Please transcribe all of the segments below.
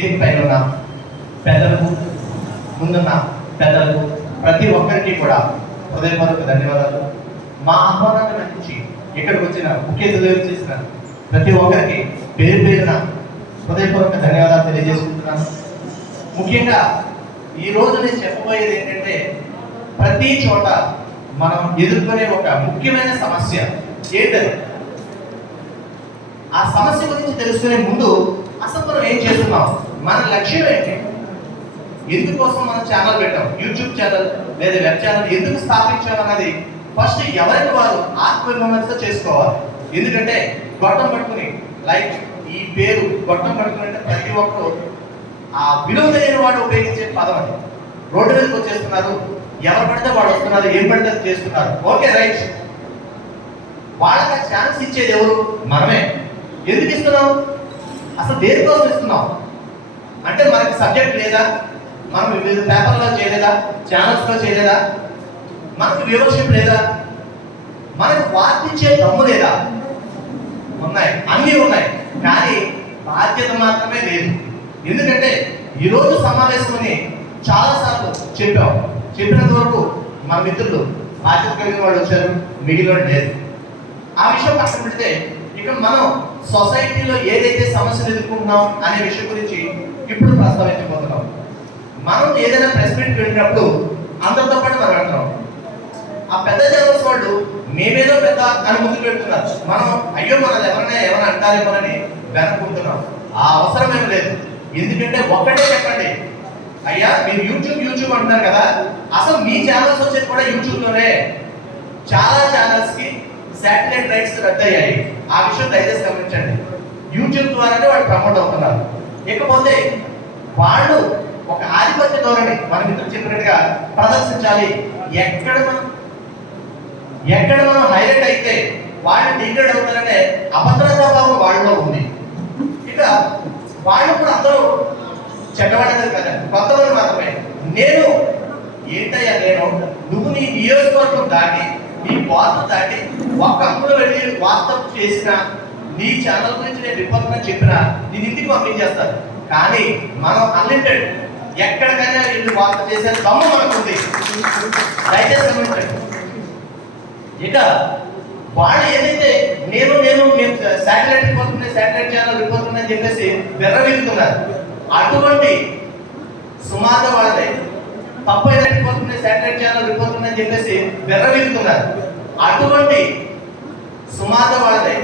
వేదిక పైన ఉన్న పెద్దలకు ముందున్న పెద్దలకు ప్రతి ఒక్కరికి కూడా హృదయపూర్వక ధన్యవాదాలు. మా ఆహ్వానాన్ని మన్నించి ఇక్కడికి వచ్చిన ముఖ్య అతిథులు చేసిన ప్రతి ఒక్కరికి పేరు పేరున హృదయపూర్వక ధన్యవాదాలు తెలియజేసుకుంటున్నాను. ముఖ్యంగా ఈ రోజు నేను చెప్పబోయేది ఏంటంటే ప్రతి చోట మనం ఎదుర్కొనే ఒక ముఖ్యమైన సమస్య ఏంటది? ఆ సమస్య గురించి తెలుసుకునే ముందు అసలు మనం ఏం చేస్తున్నాం? మన లక్ష్యం ఏంటి? ఎందుకోసం మనం ఛానల్ పెట్టాం? యూట్యూబ్ ఛానల్ లేదా వెబ్ ఛానల్ ఎందుకు స్థాపించాం అన్నది ఫస్ట్ ఎవరికి వారు ఆత్మవిమర్శ చేసుకోవాలి. ఎందుకంటే గొట్టం పట్టుకుని లైక్ ఈ పేరు గొట్టం పట్టుకుని అంటే ప్రతి ఒక్కరు ఆ విలువ వాడు ఉపయోగించే పదం అది. రోడ్డు మీదకి వచ్చేస్తున్నారు ఎవరు పడితే వాడు వస్తున్నారు ఏం పడితే చేస్తున్నారు. ఓకే రైట్ వాళ్ళకి ఛాన్స్ ఇచ్చేది ఎవరు? మనమే. ఎందుకు ఇస్తున్నాం? అసలు దేనికోసం ఇస్తున్నాం? అంటే మనకి సబ్జెక్ట్ లేదా? మనం వివిధ పేపర్లో చేయలేదా? ఛానల్స్లో చేయలేదా? మనకు వ్యూవర్షిప్ లేదా? మనకు వార్తించే దమ్ము లేదా? ఉన్నాయి. అన్నీ ఉన్నాయి. కానీ బాధ్యత మాత్రమే లేదు. ఎందుకంటే ఈరోజు సమావేశమని చాలాసార్లు చెప్పాం. చెప్పినంత వరకు మా మిత్రులు బాధ్యత కలిగిన వాళ్ళు వచ్చారు మిగిలిన లేదు. ఆ విషయం పక్కన పెడితే ఇక్కడ మనం సొసైటీలో ఏదైతే సమస్యలు ఎదుర్కొంటున్నాం అనే విషయం గురించి ఇప్పుడు ప్రస్తావించబోతున్నాం మనం ఏదైనా ప్రెస్ మీట్ వెళ్ళినప్పుడు అందరితో పాటు మనం అంటున్నాం ఆ పెద్ద ఛానల్స్ వాళ్ళు మేమేదో పెద్ద అని ముందుకు పెడుతున్నారు. మనం అయ్యో మనది ఎవరైనా ఏమైనా అంటారేమోనని వెనక్కుంటున్నాం. ఆ అవసరం ఏం లేదు. ఎందుకంటే ఒక్కటే చెప్పండి. అయ్యా మీరు యూట్యూబ్ యూట్యూబ్ అంటున్నారు కదా. అసలు మీ ఛానల్స్ వచ్చేది కూడా యూట్యూబ్లోనే. చాలా ఛానల్స్కి శాటిలైట్ రైట్స్ రద్దయ్యాయి. ఆ విషయం దయచేసి గమనించండి. యూట్యూబ్ ద్వారానే వాళ్ళు ప్రమోట్ అవుతున్నారు. ఇకపోతే వాళ్ళు ఒక ఆధిపత్య ధోరణి. మన మిత్రులు చెప్పినట్టుగా ప్రదర్శించాలి. ఎక్కడ మనం ఎక్కడ మనం హైలైట్ అయితే వాళ్ళు డిగ్రేడ్ అవుతారనే అభద్రతా భావం వాళ్ళలో ఉంది. ఇక వాళ్ళు కూడా అందరూ చెడ్డవాడలేదు కదా. కొంతమంది మాత్రమే. నేను ఏంటయ్యా నేను? నువ్వు నీ నియోజకవర్గం దాటి నీ బాధ దాటి ఒక్క వెళ్ళి వార్త చేసిన నీ ఛానల్ గురించి నేను రిపోర్ట్ చెప్పినా నేను ఇంటికి పంపించేస్తాను. కానీ మనం అన్లిమిటెడ్ ఎక్కడికైనా వెళ్ళి వార్త చేసే దమ్ము మనకు ఉంది. దయచేసి గమనించండి. ఇక వాళ్ళు ఏదైతే నేను నేను నేను శాటిలైట్ రిపోర్ట్ ఉన్నాయి శాటిలైట్ ఛానల్ రిపోర్ట్ ఉన్నాయని చెప్పేసి వెర్రవీగుతున్నారు. అటువంటి సుమాద వాళ్ళే తప్పు ఏదైతే రిపోర్ట్ ఉన్నాయి శాటిలైట్ ఛానల్ రిపోర్ట్ ఉన్నాయని చెప్పేసి వెర్రవీగుతున్నారు. అటువంటి సుమాద వాళ్ళే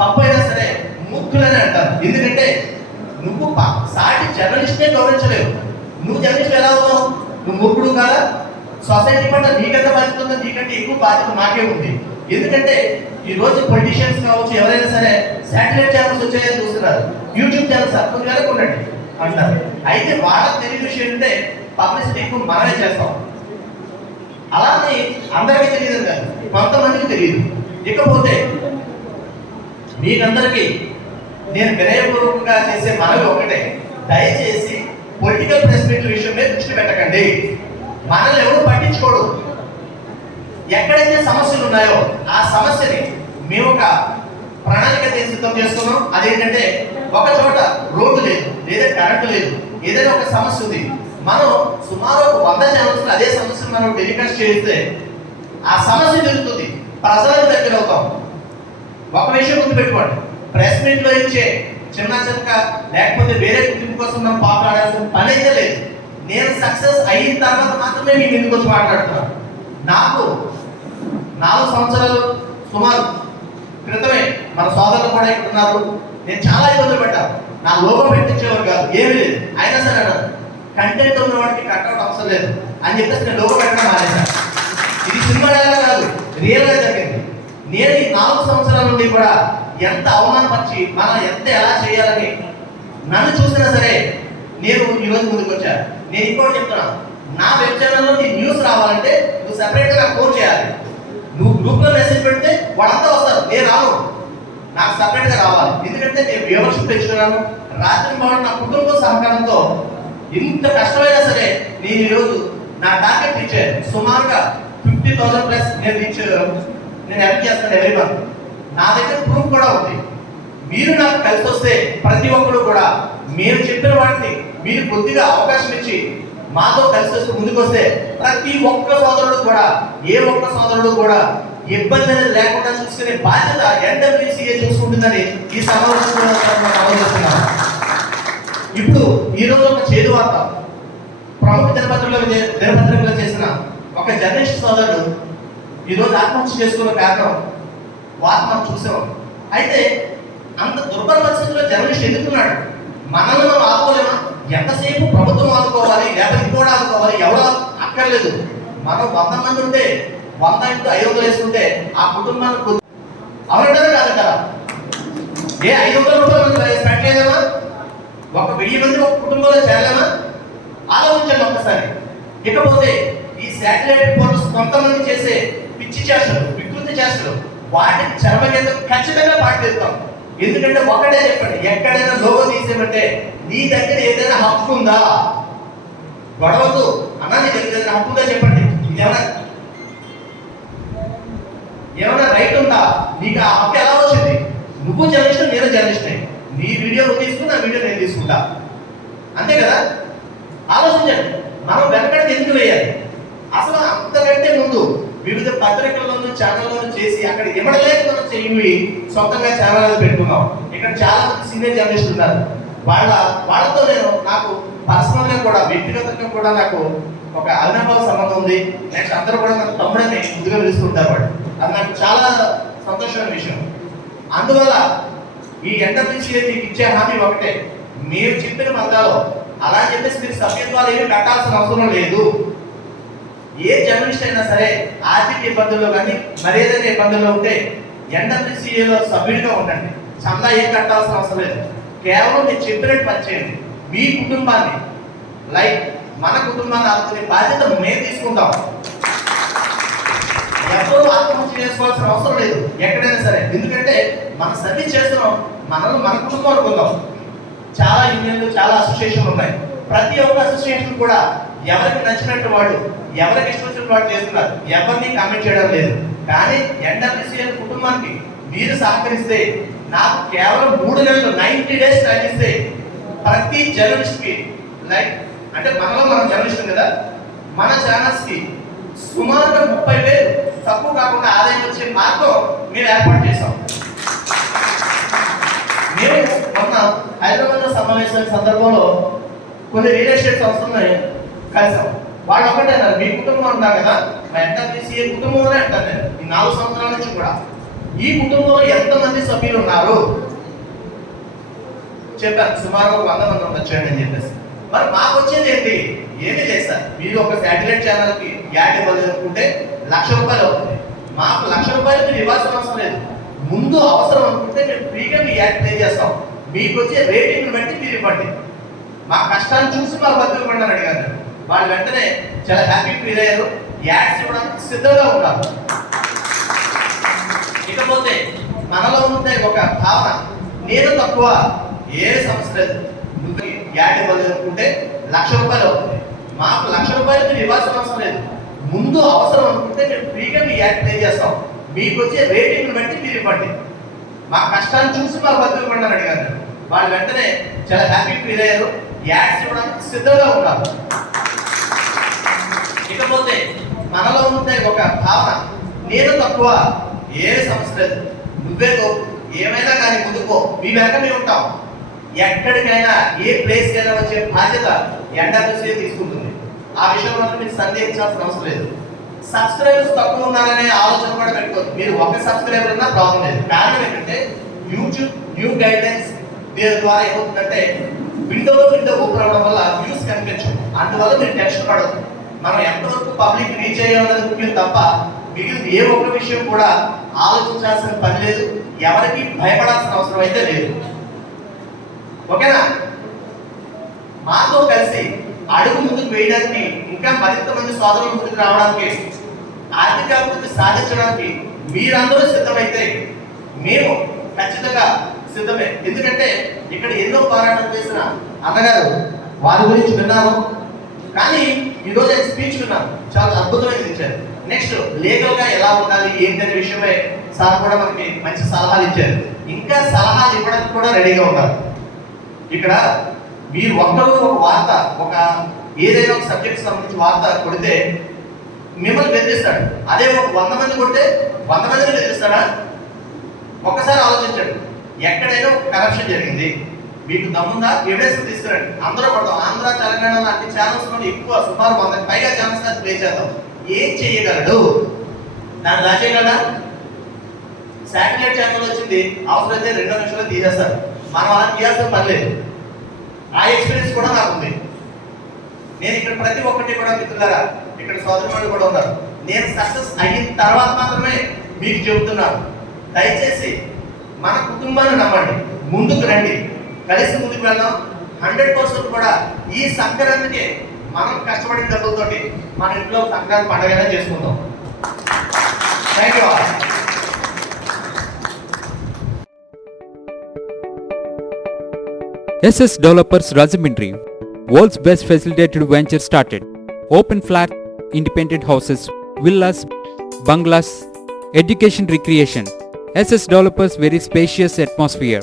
తప్పైనా అయినా సరే ముగ్గులని అంటారు. ఎందుకంటే నువ్వు సాటి జర్నలిస్టే గౌరవించలేవు. నువ్వు జర్నలిస్ట్ ఎలా ఉన్నావు? నువ్వు మూర్ఖుడు కాదా? సొసైటీ పట్ల నీకంత బాధ్యత ఉందా నీకంటే ఎక్కువ బాధ్యత నాకే ఉంది. ఎందుకంటే ఈ రోజు పొలిటీషియన్స్ కావచ్చు ఎవరైనా సరే శాటిలైట్ ఛానల్స్ వచ్చాయని చూస్తున్నారు. యూట్యూబ్ ఛానల్స్ అర్థం ఉండండి అంటారు. అయితే వాళ్ళకి తెలియని విషయం ఏంటంటే పబ్లిసిటీ ఎక్కువ మనమే చేస్తాం. అలానే అందరికీ తెలియదు కాదు. కొంతమందికి తెలియదు. ఇకపోతే మీకందరికీ నేను వినయపూర్వకంగా చేసే మనవి ఒకటే. దయచేసి పొలిటికల్ ప్రెస్ మీట్ల విషయం మీద దృష్టి పెట్టకండి. మనల్ని ఎవరు పట్టించుకోడు. ఎక్కడైతే సమస్యలు ఉన్నాయో ఆ సమస్యని మేము ఒక ప్రణాళిక సిద్ధం చేసుకున్నాం. అదేంటంటే ఒక చోట రోడ్డు లేదు లేదా కరెంటు లేదు ఏదైనా ఒక సమస్య ఉంది. మనం సుమారు ఒక వంద ఛానల్స్ అదే సమస్యను మనం టెలికాస్ట్ చేస్తే ఆ సమస్య జరుగుతుంది ప్రజలకు దగ్గర అవుతాం. ఒక విషయం గుర్తుపెట్టుకోండి. ప్రెస్ మీట్లో ఇచ్చే చిన్న చిన్న లేకపోతే వేరే గుర్తింపు కోసం మనం పాపలాడాల్సిన పని అయితే లేదు. నేను సక్సెస్ అయిన తర్వాత మాత్రమే నేను ఎందుకు వచ్చి మాట్లాడుతున్నాను. నాకు నాలుగు సంవత్సరాలు సుమారు క్రితమే మన సోదరులు కూడా ఇక్కడ ఉన్నారు. నేను చాలా ఇబ్బందులు పెట్టాను నా లోపం పెట్టించేవారు కాదు ఏమీ లేదు. అయినా సరే అన్నారు కంటెంట్ ఉన్న వాడికి కట్అవుట్ అవసరం లేదు. అని చెప్పేసి నేను లోపం పెట్టడం మానేశాను. ఇది సినిమా కాదు రియల్గా జరిగింది. నేను ఈ నాలుగు సంవత్సరాల నుండి కూడా ఎంత అవమానపరిచి మనం ఎంత ఎలా చేయాలని నన్ను చూసినా సరే నేను ఈరోజు ముందుకు వచ్చాను నేను ఇంకోటి చెప్తున్నా. నా వెబ్ ఛానల్లో నీ న్యూస్ రావాలంటే నువ్వు సెపరేట్గా నాకు ఫోన్ చేయాలి. నువ్వు గ్రూప్లో మెసేజ్ పెడితే వాళ్ళంతా వస్తారు. నేను రాను. నాకు సపరేట్గా రావాలి. ఎందుకంటే నేను వ్యూవర్షిప్ పెంచుకున్నాను రాత్రి భవన్ నా కుటుంబ సహకారంతో ఇంత కష్టమైనా సరే నేను ఈరోజు నా టార్గెట్ ఇచ్చాను సుమారుగా ఫిఫ్టీ థౌసండ్ ప్లస్ నేను రీచ్ నేను హెల్ప్ చేస్తాను ఎవరి నా దగ్గర ప్రూఫ్ కూడా ఉంది. మీరు నాకు కలిసి వస్తే ప్రతి ఒక్కరు కూడా మీరు చెప్పిన వాటిని మీరు కొద్దిగా అవకాశం ఇచ్చి మాతో కలిసి వస్తే ముందుకు వస్తే ప్రతి ఒక్క సోదరుడు కూడా ఏ ఒక్క సోదరుడు కూడా ఇబ్బంది అనేది లేకుండా చూసుకునే బాధ్యత ఎన్డబ్ల్యూసీఏ చూసుకుంటుందని ఈ సమావేశంలో ఆలోచిస్తున్నాను ఇప్పుడు ఈ రోజు ఒక చేదు వార్త ప్రముఖ దినపత్రికలో దినపత్రికలో చేసిన ఒక జర్నలిస్ట్ సోదరుడు ఈరోజు ఆత్మహత్య చేసుకున్న కారణం వార్త మనం చూసాం. అయితే అంత దుర్బల పరిస్థితుల్లో జర్నలిస్ట్ ఎదుర్కొన్నాడు మనల్ని మనం ఆదుకోలేమా? ఎంతసేపు ప్రభుత్వం ఆదుకోవాలి లేకపోతే ఇంకోటి ఆదుకోవాలి ఎవరు అక్కర్లేదు. మనం వంద మంది ఉంటే వంద ఇంటూ ఐదు వందలు వేసుకుంటే ఆ కుటుంబానికి అవరడమే కాదు కదా? ఏ ఐదు వందల రూపాయలు స్పెండ్ చేయలేమా ఒక వెయ్యి మంది ఒక కుటుంబంలో చేరలేమా? ఆలోచించండి ఒక్కసారి. ఇకపోతే ఈ శాటిలైట్ రిపోర్ట్స్ కొంతమంది చేసే పిచ్చి చేస్తారు వికృతి చేస్తారు. వాటికి చర్మగీత ఖచ్చితంగా పాటిస్తాం ఎందుకంటే ఒకటే చెప్పండి ఎక్కడైనా లోగో తీసేమంటే నీ దగ్గర ఏదైనా హక్కు ఉందా? గొడవద్దు. అన్న నీ దగ్గర ఏదైనా హక్కు ఉందా చెప్పండి. ఏమైనా ఏమైనా రైట్ ఉందా? నీకు ఆ హక్కు ఎలా వచ్చింది? నువ్వు జర్నలిస్ట్ నేను జర్నలిస్ట్ నీ వీడియో నువ్వు తీసుకుని నా వీడియో నేను తీసుకుంటా. అంతే కదా? ఆలోచించండి. మనం వెనకడికి ఎందుకు వేయాలి? అసలు అంతకంటే ముందు వివిధ పత్రికల్లోనూ ఛానల్లోనూ చేసి అక్కడ ఇవ్వడలేదు మనం చేయవి సొంతంగా ఛానల్ పెట్టుకున్నాం. ఇక్కడ చాలా మంది సీనియర్ జర్నలిస్ట్ ఉన్నారు. వాళ్ళ వాళ్ళతో నేను నాకు పర్సనల్గా కూడా వ్యక్తిగతంగా కూడా నాకు ఒక అవినాభావ సంబంధం ఉంది. నెక్స్ట్ అందరూ కూడా నాకు తమ్ముడని ముందుగా పిలుస్తుంటారు వాడు అది నాకు చాలా సంతోషమైన విషయం. అందువల్ల ఈ ఎన్డబ్ల్యూసీఏ మీకు ఇచ్చే హామీ ఒకటే. మీరు చెప్పిన మందాలో అలా చెప్పేసి మీరు సభ్యత్వాలు ఏమి కట్టాల్సిన అవసరం లేదు. ఏ జర్నలిస్ట్ అయినా సరే ఆర్థిక ఇబ్బందుల్లో కానీ మరేదైనా ఇబ్బందుల్లో ఉంటే ఎన్డబ్ల్యూసీఏలో సభ్యుడిగా ఉండండి. చందా ఏం కట్టాల్సిన అవసరం లేదు. కేవలం మీరు చెప్పినట్టు పనిచేయండి మీ కుటుంబాన్ని లైక్ మన కుటుంబాన్ని ఆదుకునే బాధ్యత మేము తీసుకుంటాం. ఎవరు ఆత్మహత్య చేసుకోవాల్సిన అవసరం లేదు. ఎక్కడైనా సరే. ఎందుకంటే మన సర్వీస్ చేస్తున్నాం. మనల్ని మన కుటుంబం అనుకుందాం. చాలా యూనియన్లు చాలా అసోసియేషన్లు ఉన్నాయి. ప్రతి ఒక్క అసోసియేషన్ కూడా ఎవరికి నచ్చినట్టు వాడు ఎవరికి ఇష్టం వాడు చేస్తున్నారు. ఎవరిని కామెంట్ చేయడం లేదు. కానీ ఎన్డబ్ల్యూసీఎల్ కుటుంబానికి మీరు సహకరిస్తే నాకు కేవలం మూడు నెలలు నైన్టీ డేస్ టైం ఇస్తే ప్రతి జర్నలిస్ట్కి లైక్ అంటే మనలో మనం జర్నలిస్ట్ కదా మన ఛానల్స్కి సుమారుగా ముప్పై వేలు తక్కువ కాకుండా ఆదాయం వచ్చే మార్గం మేము ఏర్పాటు చేసాం మేము మొన్న హైదరాబాద్లో సమావేశమైన సందర్భంలో కొన్ని రియల్ ఎస్టేట్ వస్తున్నాయి కలిసాం వాళ్ళు ఒకటే అన్నారు మీ కుటుంబం అంటా కదా మా ఎంత ఏ కుటుంబం కుటుంబంలోనే అంటాను నేను. ఈ నాలుగు సంవత్సరాల నుంచి కూడా ఈ కుటుంబంలో ఎంతమంది సభ్యులు ఉన్నారు? చెప్పాను సుమారు ఒక వంద మంది ఉండొచ్చండి అని చెప్పేసి. మరి మాకు వచ్చేది ఏంటి? ఏమీ లేదు సార్. మీరు ఒక శాటిలైట్ ఛానల్కి యాడ్ ఇవ్వాలి అనుకుంటే లక్ష రూపాయలు అవుతుంది. మాకు లక్ష రూపాయలు మీరు ఇవ్వాల్సిన అవసరం లేదు. ముందు అవసరం అనుకుంటే మేము ఫ్రీగా మీ యాడ్ ప్లే చేస్తాం. మీకు వచ్చే రేటింగ్ బట్టి మీరు ఇవ్వండి. మా కష్టాన్ని చూసి మా బతులు అని అడిగారు. నేను. వాళ్ళు వెంటనే చాలా హ్యాపీ ఫీల్ అయ్యారు. యాడ్స్ ఇవ్వడానికి సిద్ధంగా ఉన్నారు. ఇకపోతే మనలో ఉండే ఒక భావన నేను తక్కువ ఏ సమస్య లేదు. యాడ్ ఇవ్వాలి అనుకుంటే లక్ష రూపాయలు అవుతుంది. మాకు లక్ష రూపాయలు మీరు ఇవ్వాల్సిన అవసరం లేదు. ముందు అవసరం అనుకుంటే మేము ఫ్రీగా మీ యాడ్ ప్లే చేస్తాం. మీకు వచ్చే రేటింగ్ బట్టి మీరు ఇవ్వండి. మా కష్టాన్ని చూసి మా బతుకు అని అడిగారు. వాళ్ళు వెంటనే చాలా హ్యాపీ ఫీల్ అయ్యారు. యాడ్స్ ఇవ్వడానికి సిద్ధంగా ఉన్నారు. మనలో ఉండే ఒక భావన. నేను తక్కువ ఏ సమస్య లేదు. నువ్వే ఏమైనా కానీ ముందుకో. మీ వెనక మేము ఉంటాం. ఎక్కడికైనా ఏ ప్లేస్ అయినా వచ్చే బాధ్యత ఎన్డబ్ల్యూసీ తీసుకుంటుంది. ఆ విషయంలో మీరు సందేహించాల్సిన అవసరం లేదు. సబ్స్క్రైబర్స్ తక్కువ ఉన్నారనే ఆలోచన కూడా పెట్టుకోదు మీరు ఒక సబ్స్క్రైబర్ ఉన్నా ప్రాబ్లం లేదు. కారణం ఏంటంటే యూట్యూబ్ న్యూ గైడ్ లైన్స్ దీని ద్వారా ఏమవుతుందంటే విండోలో విండో ఓపెన్ అవ్వడం వల్ల వ్యూస్ కనిపించవు. అందువల్ల మీరు టెన్షన్ పడదు మనం ఎంతవరకు పబ్లిక్ రీచ్ అయ్యామన్నది ముఖ్యం తప్ప మిగిలిన ఏ ఒక్క విషయం కూడా ఆలోచించాల్సిన పని లేదు. ఎవరికి భయపడాల్సిన అవసరం అయితే లేదు. ఓకేనా? మాతో కలిసి అడుగు ముందుకు వేయడానికి ఇంకా మరింత మంది సోదరులు ముందుకు రావడానికి ఆర్థిక అభివృద్ధి సాధించడానికి మీరందరూ సిద్ధమైతే మేము ఖచ్చితంగా సిద్ధమే. ఎందుకంటే ఇక్కడ ఎన్నో పోరాటం చేసిన అన్నగారు వారి గురించి విన్నాను. కానీ ఈరోజు ఆయన స్పీచ్ విన్నాను చాలా అద్భుతమైనది ఇచ్చారు నెక్స్ట్ లీగల్గా ఎలా ఉండాలి ఏంటి విషయమే విషయమై సార్ కూడా మనకి మంచి సలహాలు ఇచ్చారు. ఇంకా సలహాలు ఇవ్వడానికి కూడా రెడీగా ఉన్నారు. ఇక్కడ మీరు ఒక్కరు ఒక వార్త ఒక ఏదైనా ఒక సబ్జెక్ట్ సంబంధించి వార్త కొడితే మిమ్మల్ని బెదిరిస్తాడు. అదే ఒక వంద మంది కొడితే వంద మందిని బెదిరిస్తాడా? ఒక్కసారి ఆలోచించండి. ఎక్కడైనా ఒక కరప్షన్ జరిగింది. మీకు దమ్ముందా? ఎవిడెన్స్ తీసుకురండి. అందరూ పడతాం. ఆంధ్ర తెలంగాణ లాంటి ఛానల్స్ నుండి ఎక్కువ సుమారు వందకి పైగా ఛానల్స్ ప్లే చేద్దాం. ఏం చేయగలడు? దాన్ని రాచేయగలడా శాటిలైట్ ఛానల్ వచ్చింది. అవసరమైతే రెండో నిమిషాలు తీసేస్తారు. మనం అలా తీయాల్సిన పర్లేదు ఆ ఎక్స్పీరియన్స్ కూడా నాకు ఉంది నేను ఇక్కడ ప్రతి ఒక్కటి కూడా మిత్రులారా ఇక్కడ సోదరులు కూడా ఉన్నారు. నేను సక్సెస్ అయిన తర్వాత మాత్రమే మీకు చెబుతున్నాను. దయచేసి మన కుటుంబాన్ని నమ్మండి. ముందుకు రండి. కలిసి ముందుకు వెళ్దాం హండ్రెడ్ పర్సెంట్ కూడా ఈ సంక్రాంతికి మనం కష్టపడిన డబ్బులతోటి మన ఇంట్లో సంక్రాంతి పండుగనే చేసుకుందాం thank you SS Developers Rajamindri, world's best facilitated venture started. Open flat, independent houses, villas, bungalows, education recreation. SS Developers very spacious atmosphere.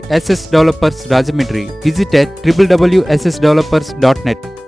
SS Developers Rajamindri. Visit at www.ssdevelopers.net.